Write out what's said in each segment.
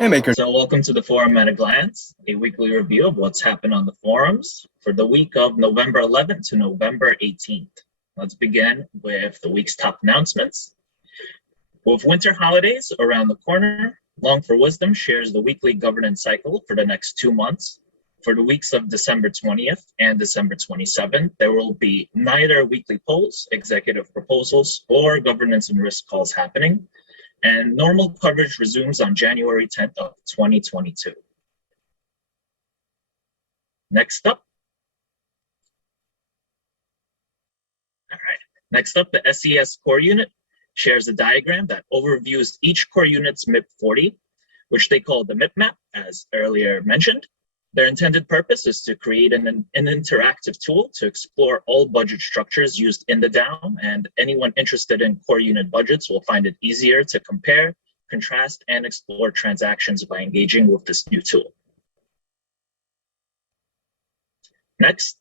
Hey, Maker. So welcome to the Forum at a Glance, a weekly review of what's happened on the forums for the week of November 11th to November 18th. Let's begin with the week's top announcements. With winter holidays around the corner, Long for Wisdom shares the weekly governance cycle for the next 2 months. For the weeks of December 20th and December 27th, there will be neither weekly polls, executive proposals, or governance and risk calls happening, and normal coverage resumes on January 10th of 2022. Next up. Next up, the SES Core Unit shares a diagram that overviews each core unit's MIP 40, which they call the MIP map, as earlier mentioned. Their intended purpose is to create an interactive tool to explore all budget structures used in the DAO, and anyone interested in core unit budgets will find it easier to compare, contrast, and explore transactions by engaging with this new tool. Next,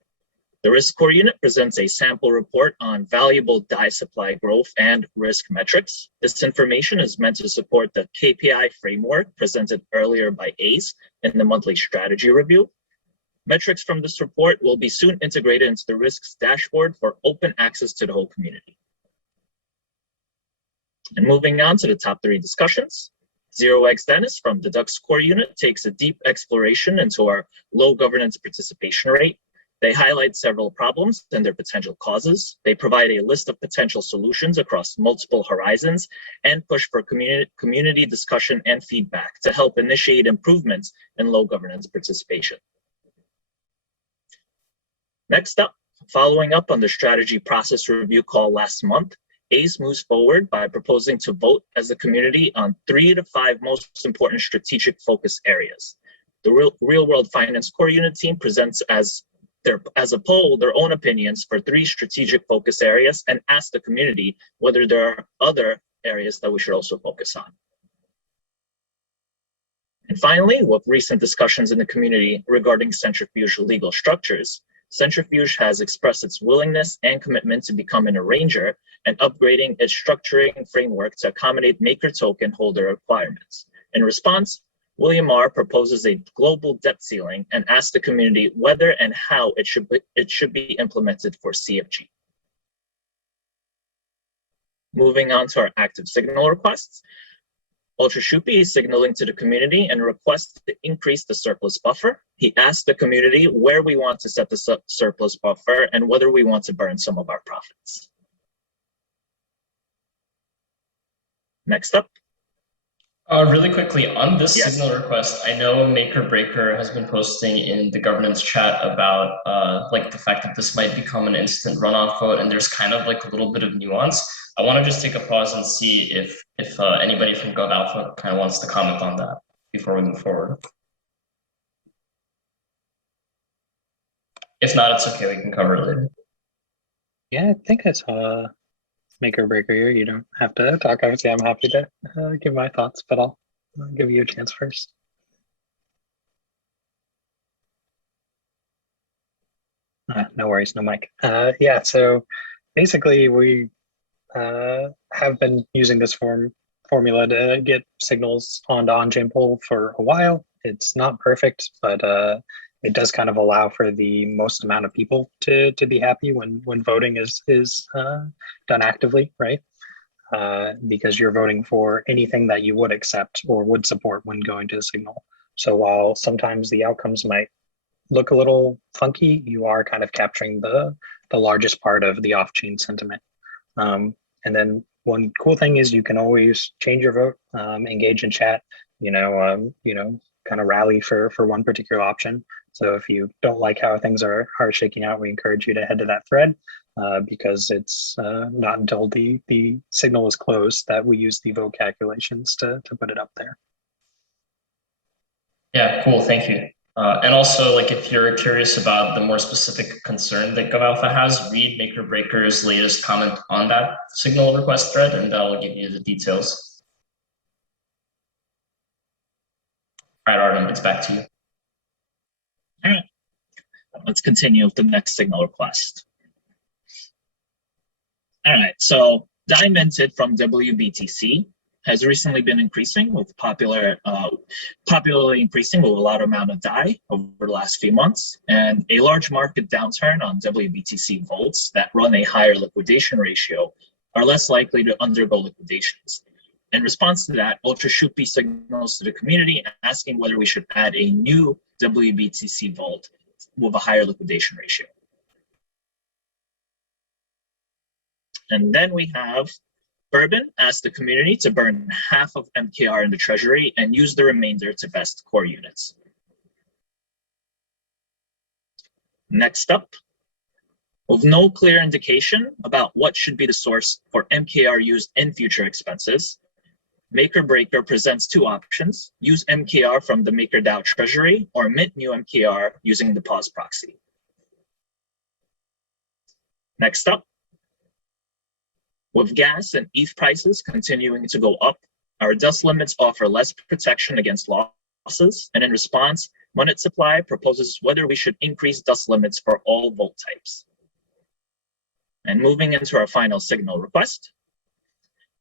the Risk Core Unit presents a sample report on valuable DAI supply growth and risk metrics. This information is meant to support the KPI framework presented earlier by ACE in the monthly strategy review. Metrics from this report will be soon integrated into the risks dashboard for open access to the whole community. And moving on to the top 3 discussions. 0x Dennis from the DUX Core Unit takes a deep exploration into our low governance participation rate. They highlight several problems and their potential causes. They provide a list of potential solutions across multiple horizons and push for community discussion and feedback to help initiate improvements in low governance participation. Next up, following up on the strategy process review call last month, ACE moves forward by proposing to vote as a community on 3 to 5 most important strategic focus areas. The Real World Finance Core Unit team presents as a poll their own opinions for 3 strategic focus areas and ask the community whether there are other areas that we should also focus on. And finally, with recent discussions in the community regarding centrifuge legal structures, Centrifuge has expressed its willingness and commitment to become an arranger and upgrading its structuring framework to accommodate Maker token holder requirements. In response, William R. proposes a global debt ceiling and asks the community whether and how it should be implemented for CFG. Moving on to our active signal requests. Ultra Shupi is signaling to the community and requests to increase the surplus buffer. He asked the community where we want to set the surplus buffer and whether we want to burn some of our profits. Next up. Really quickly, on this signal request, I know Maker Breaker has been posting in the governance chat about like the fact that this might become an instant runoff vote, and there's kind of like a little bit of nuance. I want to just take a pause and see if anybody from Gov Alpha kind of wants to comment on that before we move forward. If not, it's okay, we can cover it later. Yeah, I think I saw Maker Breaker here. You don't have to talk. Obviously, I'm happy to give my thoughts, but I'll give you a chance first. No worries, no mic. Yeah, so basically we have been using this formula to get signals onto on-chain pool for a while. It's not perfect, but it does kind of allow for the most amount of people to be happy when voting is done actively, right? Because you're voting for anything that you would accept or would support when going to the signal. So while sometimes the outcomes might look a little funky, you are kind of capturing the largest part of the off-chain sentiment. And then one cool thing is you can always change your vote, engage in chat, kind of rally for one particular option. So if you don't like how things are shaking out, we encourage you to head to that thread because it's not until the signal is closed that we use the vote calculations to put it up there. Yeah, cool, thank you. And also, like, if you're curious about the more specific concern that GovAlpha has, read Maker Breaker's latest comment on that signal request thread, and that'll give you the details. All right, Artem, it's back to you. All right, let's continue with the next signal request. All right, so DAI minted from WBTC has recently been increasing with popularly increasing with a lot amount of DAI over the last few months, and a large market downturn on WBTC vaults that run a higher liquidation ratio are less likely to undergo liquidations. In response to that, Ultra Shupi signals to the community asking whether we should add a new WBTC vault with a higher liquidation ratio. And then we have Bourbon asked the community to burn half of MKR in the treasury and use the remainder to vest core units. Next up, with no clear indication about what should be the source for MKR used in future expenses, MakerBreaker presents two options: use MKR from the MakerDAO treasury or mint new MKR using the pause proxy. Next up, with gas and ETH prices continuing to go up, our dust limits offer less protection against losses, and in response, Monet Supply proposes whether we should increase dust limits for all vault types. And moving into our final signal request,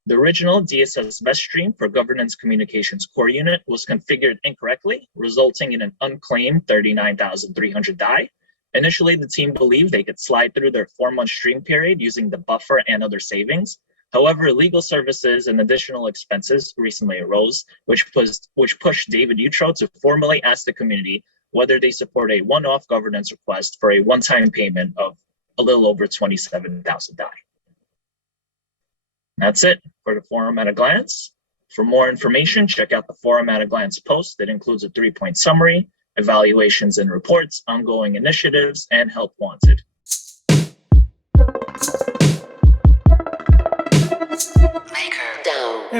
the original DSS vest stream for Governance Communications Core Unit was configured incorrectly, resulting in an unclaimed 39,300 DAI. Initially, the team believed they could slide through their 4-month stream period using the buffer and other savings. However, legal services and additional expenses recently arose, which pushed David Utro to formally ask the community whether they support a one-off governance request for a one-time payment of a little over 27,000 DAI. That's it for the Forum at a Glance. For more information, check out the Forum at a Glance post that includes a 3-point summary, evaluations and reports, ongoing initiatives, and help wanted. MakerDAO.